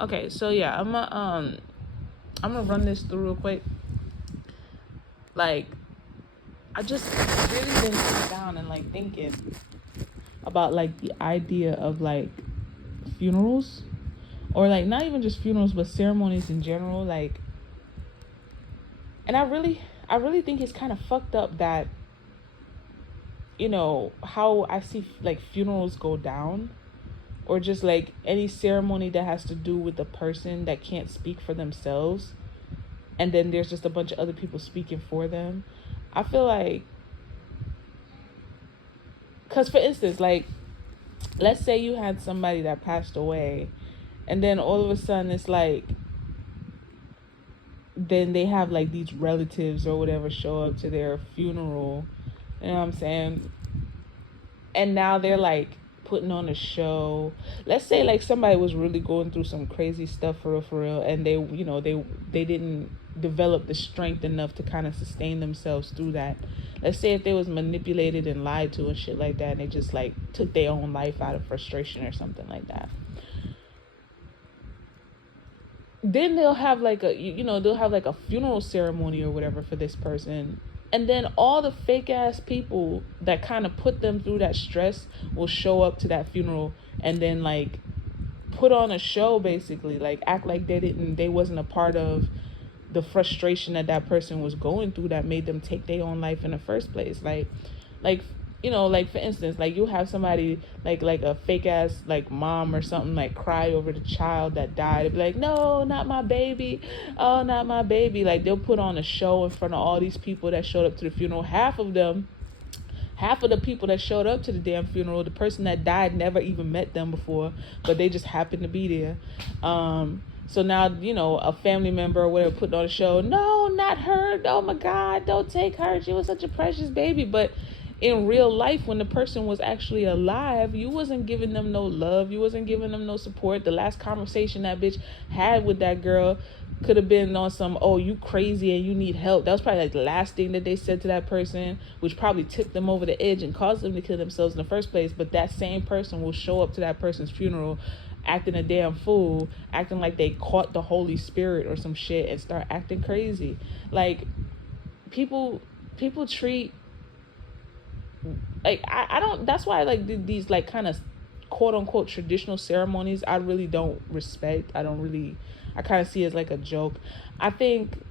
Okay, so yeah, I'm gonna run this through real quick. Like, I just really been sitting down and like thinking about like the idea of like funerals, or like not even just funerals but ceremonies in general. Like, and I really think it's kind of fucked up that, how I see like funerals go down, or just like any ceremony that has to do with the person that can't speak for themselves, and then there's just a bunch of other people speaking for them. I feel like, because for instance, like, let's say you had somebody that passed away, and then all of a sudden it's like, then they have like these relatives or whatever show up to their funeral, you know what I'm saying? And now they're like putting on a show. Let's say like somebody was really going through some crazy stuff for real, and they didn't develop the strength enough to kind of sustain themselves through that. Let's say if they was manipulated and lied to and shit like that, and they just like took their own life out of frustration or something like that. Then they'll have like they'll have like a funeral ceremony or whatever for this person, and then all the fake ass people that kind of put them through that stress will show up to that funeral, and then like put on a show, basically like act like they wasn't a part of the frustration that that person was going through that made them take their own life in the first place. Like like for instance, like you'll have somebody like a fake ass like mom or something like cry over the child that died. They'll be like, no, not my baby, oh, not my baby. Like they'll put on a show in front of all these people that showed up to the funeral. Half of the people that showed up to the damn funeral, the person that died never even met them before, but they just happened to be there. So now, a family member or whatever putting on a show. No, not her. Oh my God, don't take her. She was such a precious baby. But in real life, when the person was actually alive, you wasn't giving them no love. You wasn't giving them no support. The last conversation that bitch had with that girl could have been on some, oh, you crazy and you need help. That was probably like the last thing that they said to that person, which probably tipped them over the edge and caused them to kill themselves in the first place. But that same person will show up to that person's funeral acting a damn fool, acting like they caught the Holy Spirit or some shit, and start acting crazy. Like, people treat, like, I don't, that's why like these like kind of quote unquote traditional ceremonies I really don't respect. I kind of see it as like a joke. I think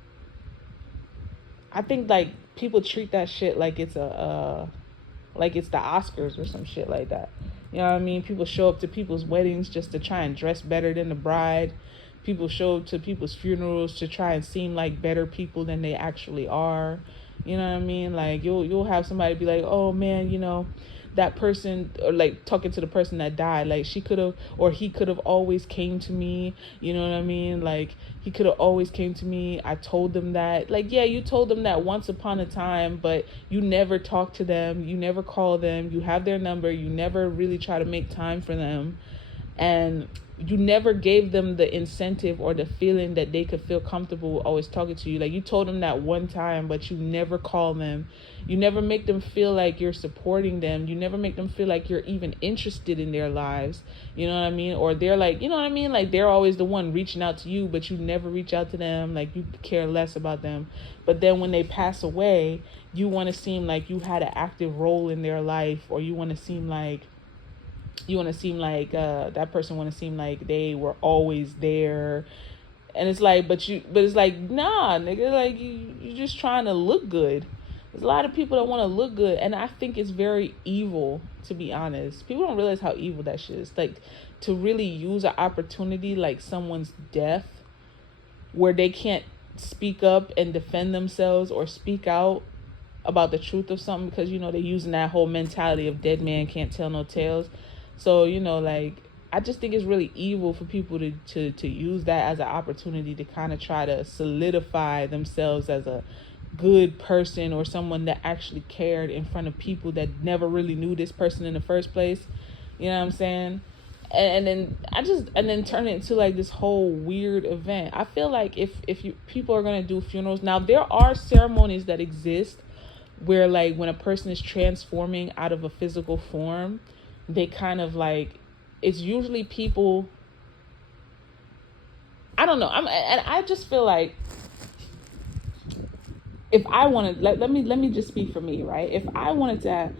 i think like people treat that shit like it's like it's the Oscars or some shit like that. You know what I mean? People show up to people's weddings just to try and dress better than the bride. People show up to people's funerals to try and seem like better people than they actually are. You know what I mean? Like you'll have somebody be like, "Oh man, that person," or like talking to the person that died, like she could have or he could have always came to me. You know what I mean? Like he could have always came to me. I told them that. Like, yeah, you told them that once upon a time, but you never talk to them, you never call them, you have their number, you never really try to make time for them, and you never gave them the incentive or the feeling that they could feel comfortable always talking to you. Like, you told them that one time, but you never call them. You never make them feel like you're supporting them. You never make them feel like you're even interested in their lives. You know what I mean? Or they're like, you know what I mean? Like, they're always the one reaching out to you, but you never reach out to them. Like, you care less about them. But then when they pass away, you want to seem like you had an active role in their life, or you want to seem like that person want to seem like they were always there. And it's like, but it's like, nah, nigga, like you're just trying to look good. There's a lot of people that want to look good, and I think it's very evil, to be honest. People don't realize how evil that shit is. Like, to really use an opportunity like someone's death, where they can't speak up and defend themselves or speak out about the truth of something, because they're using that whole mentality of dead man can't tell no tales. So like, I just think it's really evil for people to use that as an opportunity to kind of try to solidify themselves as a good person, or someone that actually cared in front of people that never really knew this person in the first place. You know what I'm saying? And then turn it into like this whole weird event. I feel like if you people are going to do funerals now, there are ceremonies that exist where, like, when a person is transforming out of a physical form, they kind of like, it's usually people I don't know. And I just feel like if I wanted, let me just speak for me, right? If I wanted to,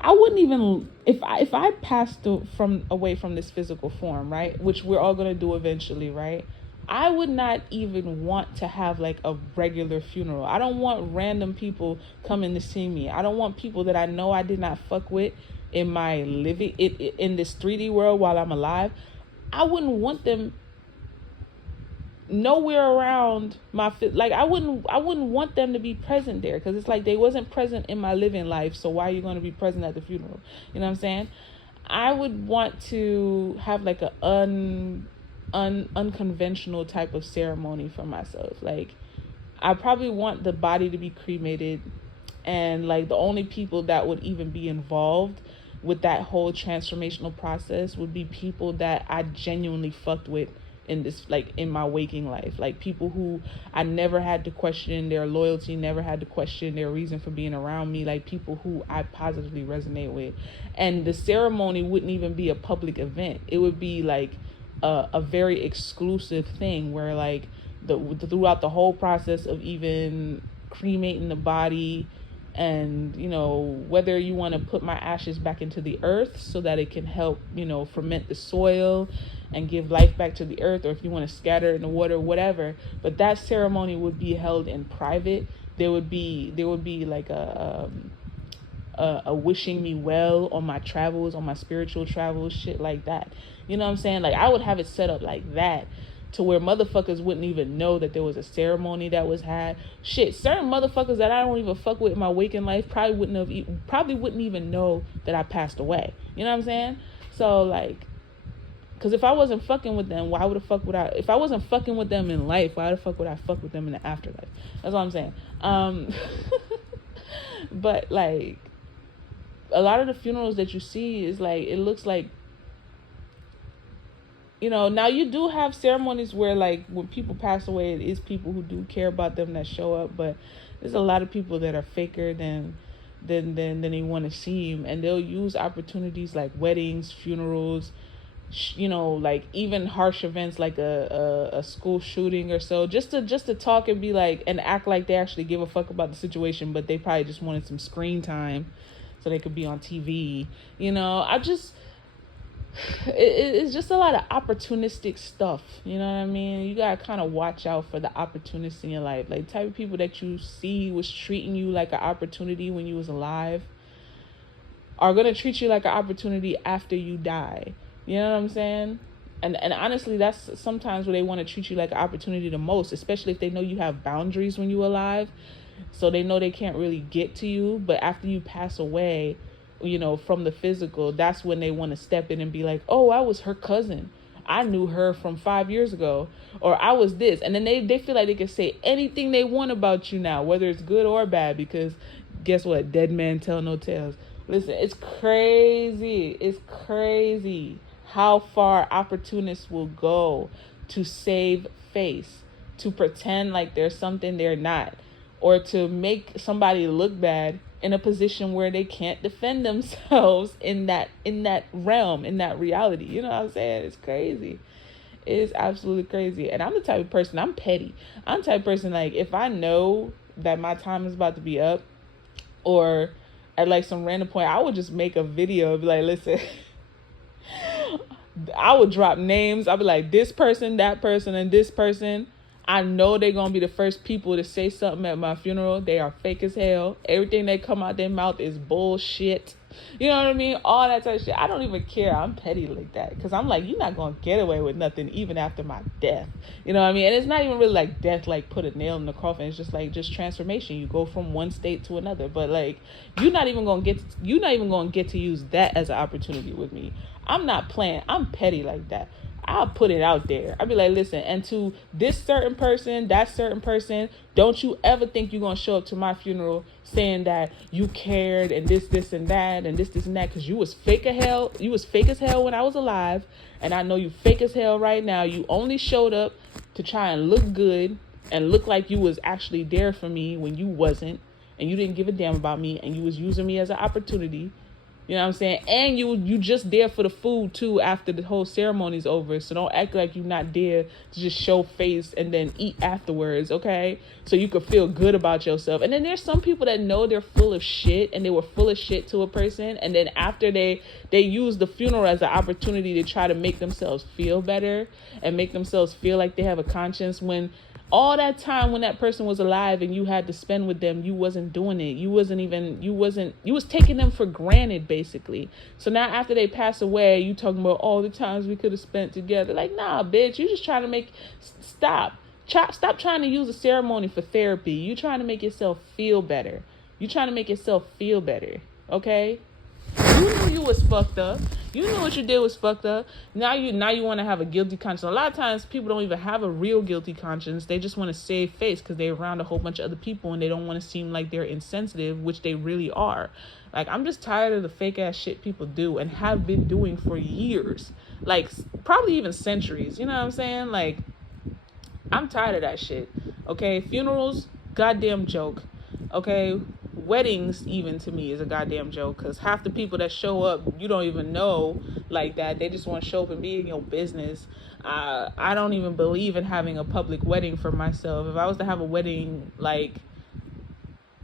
I wouldn't even, if I passed from away from this physical form, right? Which we're all gonna do eventually, right? I would not even want to have like a regular funeral. I don't want random people coming to see me. I don't want people that I know I did not fuck with in my living in this 3D world while I'm alive. I wouldn't want them nowhere around my like I wouldn't want them to be present there, because it's like they wasn't present in my living life, so why are you going to be present at the funeral? You know what I'm saying? I would want to have like a unconventional type of ceremony for myself. Like I probably want the body to be cremated, and like the only people that would even be involved with that whole transformational process would be people that I genuinely fucked with in this, like in my waking life, like people who I never had to question their loyalty, never had to question their reason for being around me, like people who I positively resonate with. And the ceremony wouldn't even be a public event. It would be like a very exclusive thing where like throughout the whole process of even cremating the body, and you know, whether you want to put my ashes back into the earth so that it can help, you know, ferment the soil and give life back to the earth, or if you want to scatter it in the water, whatever. But that ceremony would be held in private. There would be like a wishing me well on my travels, on my spiritual travels, shit like that. You know what I'm saying? Like I would have it set up like that, to where motherfuckers wouldn't even know that there was a ceremony that was had. Shit, certain motherfuckers that I don't even fuck with in my waking life probably wouldn't even know that I passed away. You know what I'm saying? So like, because if I wasn't fucking with them, why would the fuck would I? If I wasn't fucking with them in life, why the fuck would I fuck with them in the afterlife? That's all I'm saying. But like, a lot of the funerals that you see is like, it looks like, you know, now you do have ceremonies where like when people pass away, it is people who do care about them that show up, but there's a lot of people that are faker than they want to seem, and they'll use opportunities like weddings, funerals, you know, like even harsh events like a school shooting or so, just to talk and be like, and act like they actually give a fuck about the situation, but they probably just wanted some screen time so they could be on TV. You know, it's just a lot of opportunistic stuff. You know what I mean? You gotta kind of watch out for the opportunists in your life. Like the type of people that you see was treating you like an opportunity when you was alive are gonna treat you like an opportunity after you die. You know what I'm saying? And honestly, that's sometimes where they want to treat you like an opportunity the most, especially if they know you have boundaries when you're alive. So they know they can't really get to you, but after you pass away, you know, from the physical, that's when they want to step in and be like, oh, I was her cousin. I knew her from 5 years ago, or I was this. And then they feel like they can say anything they want about you now, whether it's good or bad, because guess what? Dead man tell no tales. Listen, it's crazy. It's crazy how far opportunists will go to save face, to pretend like there's something they're not, or to make somebody look bad in a position where they can't defend themselves in that realm, in that reality. You know what I'm saying? It's crazy. It is absolutely crazy. And I'm the type of person, I'm petty. I'm the type of person, like, if I know that my time is about to be up, or at like some random point, I would just make a video and be like, listen, I would drop names. I'll be like, this person, that person, and this person, I know they're going to be the first people to say something at my funeral. They are fake as hell. Everything that come out their mouth is bullshit. You know what I mean? All that type of shit. I don't even care. I'm petty like that. Because I'm like, you're not going to get away with nothing even after my death. You know what I mean? And it's not even really like death, like put a nail in the coffin. It's just like, just transformation. You go from one state to another. But like, you're not even going to get to use that as an opportunity with me. I'm not playing. I'm petty like that. I'll put it out there. I'll be like, listen, and to this certain person, that certain person, don't you ever think you're going to show up to my funeral saying that you cared and this and that and this and that, because you was fake as hell. You was fake as hell when I was alive, and I know you fake as hell right now. You only showed up to try and look good and look like you was actually there for me when you wasn't, and you didn't give a damn about me, and you was using me as an opportunity. You know what I'm saying? And you just there for the food too after the whole ceremony's over. So don't act like you're not there to just show face and then eat afterwards, okay? So you could feel good about yourself. And then there's some people that know they're full of shit and they were full of shit to a person, and then after they use the funeral as an opportunity to try to make themselves feel better and make themselves feel like they have a conscience, when all that time when that person was alive and you had to spend with them, you wasn't doing it. You was taking them for granted, basically. So now after they pass away, you talking about all the times we could have spent together. Like, nah, bitch, you just trying to stop trying to use a ceremony for therapy. You trying to make yourself feel better. You trying to make yourself feel better, okay? You knew you was fucked up. You knew what you did was fucked up. Now you want to have a guilty conscience. A lot of times people don't even have a real guilty conscience. They just want to save face because they're around a whole bunch of other people and they don't want to seem like they're insensitive, which they really are. Like, I'm just tired of the fake ass shit people do and have been doing for years. Like, probably even centuries. You know what I'm saying? Like, I'm tired of that shit. Okay? Funerals, goddamn joke. Okay? Weddings, even, to me, is a goddamn joke, because half the people that show up you don't even know like that. They just want to show up and be in your business. I don't even believe in having a public wedding for myself. If I was to have a wedding, like,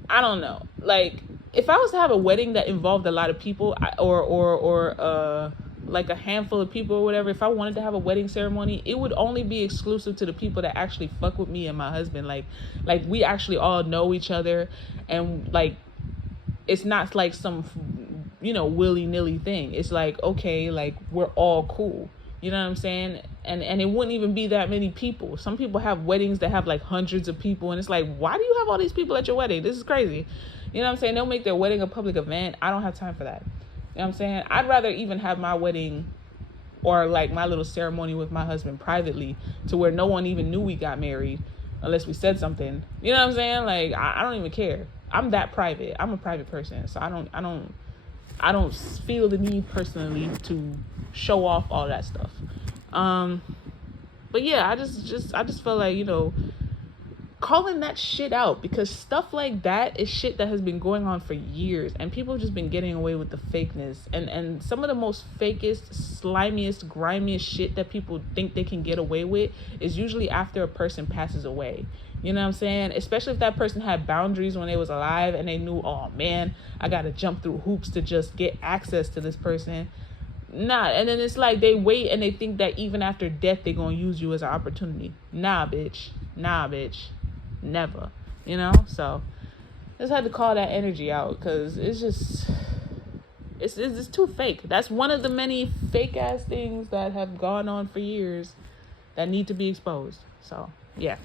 I don't know, like, if I was to have a wedding that involved a lot of people, or like a handful of people or whatever, if I wanted to have a wedding ceremony, it would only be exclusive to the people that actually fuck with me and my husband. Like we actually all know each other, and like, it's not like some, willy-nilly thing. It's like, okay, like, we're all cool. You know what I'm saying? And it wouldn't even be that many people. Some people have weddings that have like hundreds of people, and it's like, why do you have all these people at your wedding? This is crazy. You know what I'm saying? They'll make their wedding a public event. I don't have time for that. You know what I'm saying? I'd rather even have my wedding, or like my little ceremony with my husband, privately, to where no one even knew we got married unless we said something. You know what I'm saying? Like, I don't even care. I'm that private. I'm a private person. So I don't feel the need personally to show off all that stuff. But yeah, I just feel like, calling that shit out, because stuff like that is shit that has been going on for years, and people have just been getting away with the fakeness, and some of the most fakest, slimiest, grimiest shit that people think they can get away with is usually after a person passes away. You know what I'm saying? Especially if that person had boundaries when they was alive and they knew, oh man, I gotta jump through hoops to just get access to this person. Nah, and then it's like they wait and they think that even after death they're gonna use you as an opportunity. Nah, bitch. Never. So just had to call that energy out, because it's just it's too fake. That's one of the many fake ass things that have gone on for years that need to be exposed. So yeah.